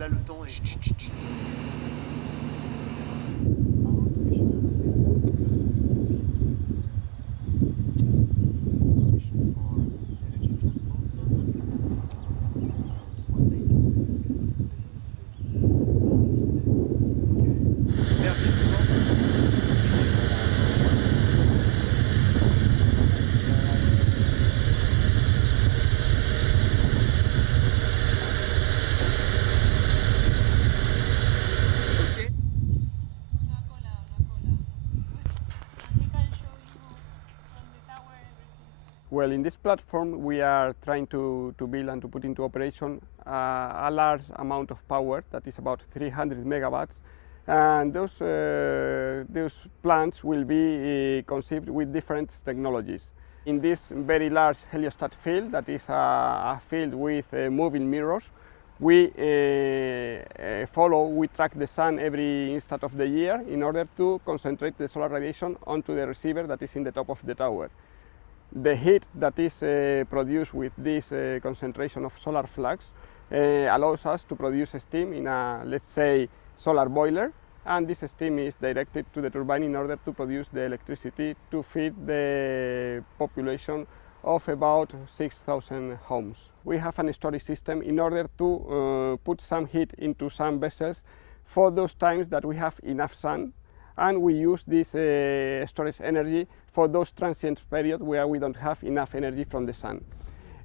là le temps est... Well, in this platform, we are trying to build and to put into operation a large amount of power, that is about 300 megawatts. And those plants will be conceived with different technologies. In this very large heliostat field, that is a field with moving mirrors, we track the sun every instant of the year in order to concentrate the solar radiation onto the receiver that is in the top of the tower. The heat that is produced with this concentration of solar flux allows us to produce steam in a, let's say, solar boiler, and this steam is directed to the turbine in order to produce the electricity to feed the population of about 6,000 homes. We have a storage system in order to put some heat into some vessels for those times that we have enough sun, and we use this storage energy for those transient periods where we don't have enough energy from the sun.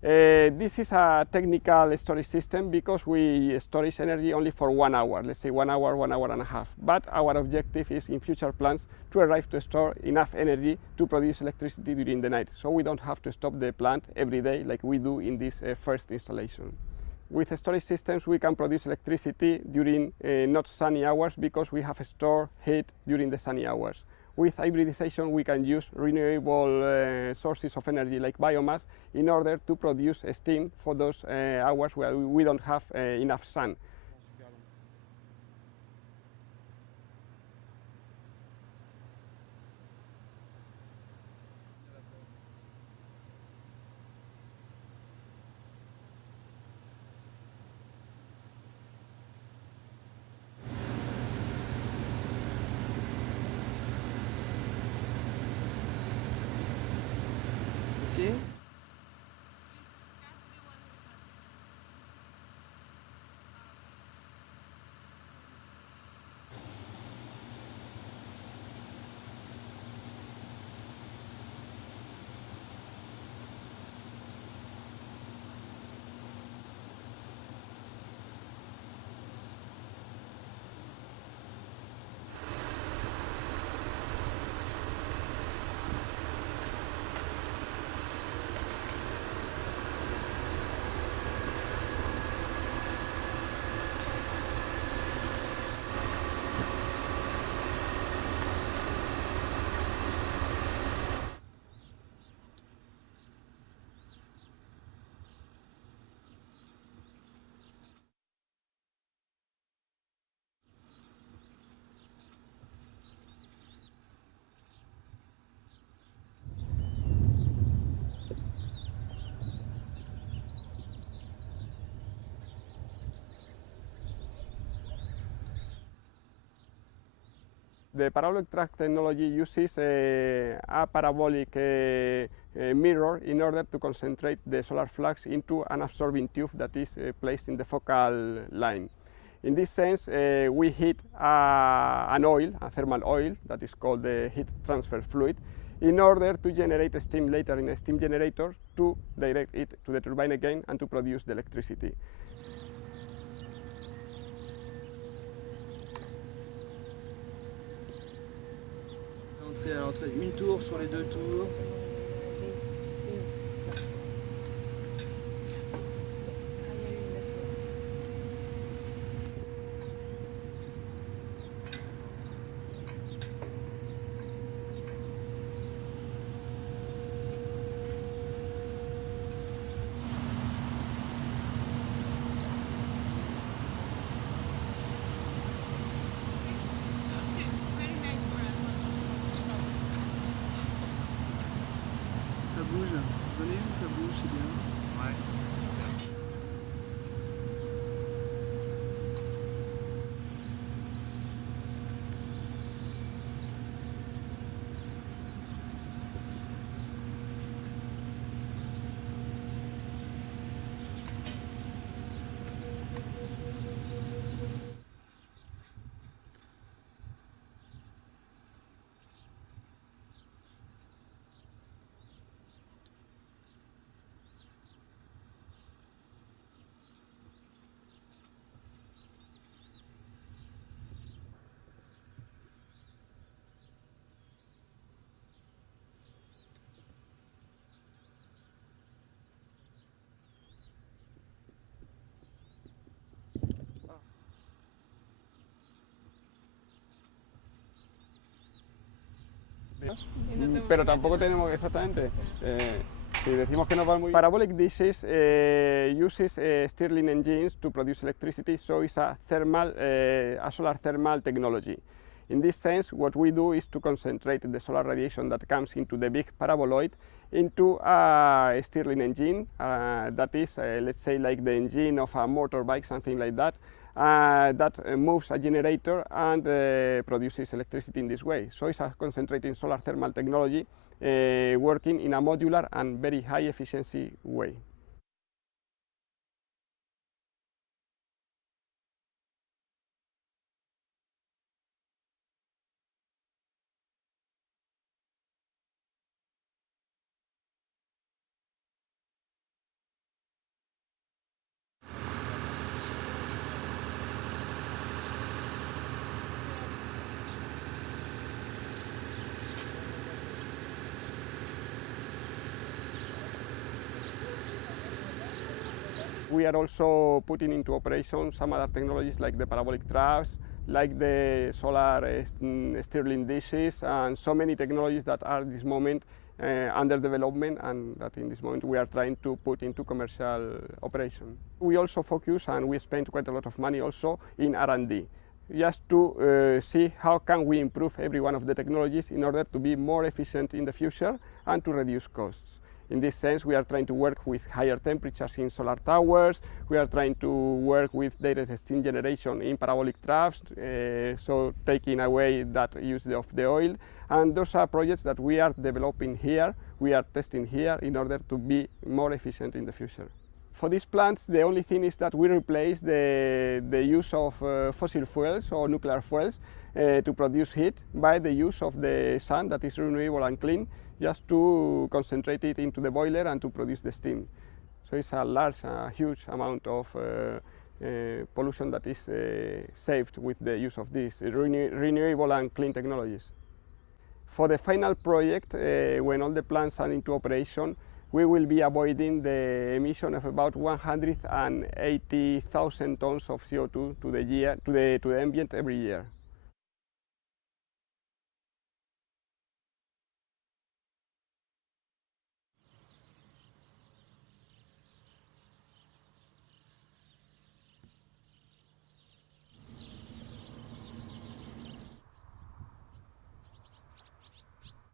This is a technical storage system because we store energy only for 1 hour, let's say 1 hour, 1 hour and a half. But our objective is in future plants to arrive to store enough energy to produce electricity during the night, so we don't have to stop the plant every day like we do in this first installation. With storage systems, we can produce electricity during not sunny hours because we have stored heat during the sunny hours. With hybridization, we can use renewable sources of energy like biomass in order to produce steam for those hours where we don't have enough sun. Okay. The parabolic track technology uses a parabolic mirror in order to concentrate the solar flux into an absorbing tube that is placed in the focal line. In this sense, we heat an oil, a thermal oil, that is called the heat transfer fluid, in order to generate steam later in a steam generator to direct it to the turbine again and to produce the electricity. À l'entrée, une tour sur les 2 tours. Ça bouge. Venez, ça bouge, c'est bien. Ouais, super. menos. Y no tengo Pero que tampoco meter tenemos exactamente. Si decimos que nos va muy Parabolic dishes uses Stirling engines to produce electricity, so it's a solar thermal technology. In this sense, what we do is to concentrate the solar radiation that comes into the big paraboloid into a Stirling engine that is, let's say, like the engine of a motorbike, something like that, that moves a generator and produces electricity in this way. So it's a concentrating solar thermal technology working in a modular and very high efficiency way. We are also putting into operation some other technologies like the parabolic troughs, like the solar Stirling dishes, and so many technologies that are at this moment under development and that in this moment we are trying to put into commercial operation. We also focus and we spend quite a lot of money also in R&D, just to see how can we improve every one of the technologies in order to be more efficient in the future and to reduce costs. In this sense, we are trying to work with higher temperatures in solar towers, we are trying to work with direct steam generation in parabolic troughs, so taking away that use of the oil, and those are projects that we are developing here, we are testing here in order to be more efficient in the future. For these plants, the only thing is that we replace the use of fossil fuels or nuclear fuels to produce heat by the use of the sun that is renewable and clean, just to concentrate it into the boiler and to produce the steam. So it's a huge amount of pollution that is saved with the use of these renewable and clean technologies. For the final project, when all the plants are into operation, we will be avoiding the emission of about 180,000 tons of CO2 to the ambient every year.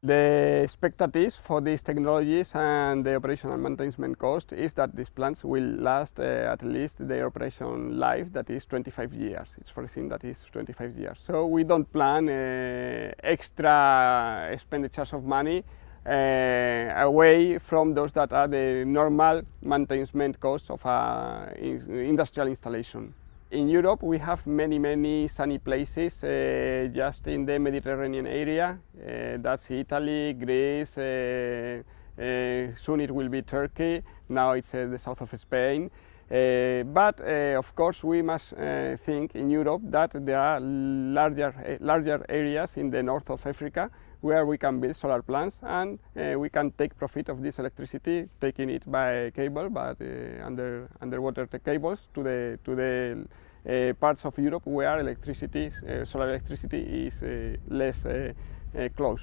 The expectations for these technologies and the operational maintenance cost is that these plants will last at least their operation life, that is 25 years. It's foreseen that is 25 years. So we don't plan extra expenditures of money away from those that are the normal maintenance costs of an industrial installation. In Europe, we have many sunny places just in the Mediterranean area. That's Italy, Greece, soon it will be Turkey, now it's the south of Spain. But of course, we must think in Europe that there are larger areas in the north of Africa where we can build solar plants and we can take profit of this electricity, taking it by cable, but underwater cables to the parts of Europe where solar electricity is less close.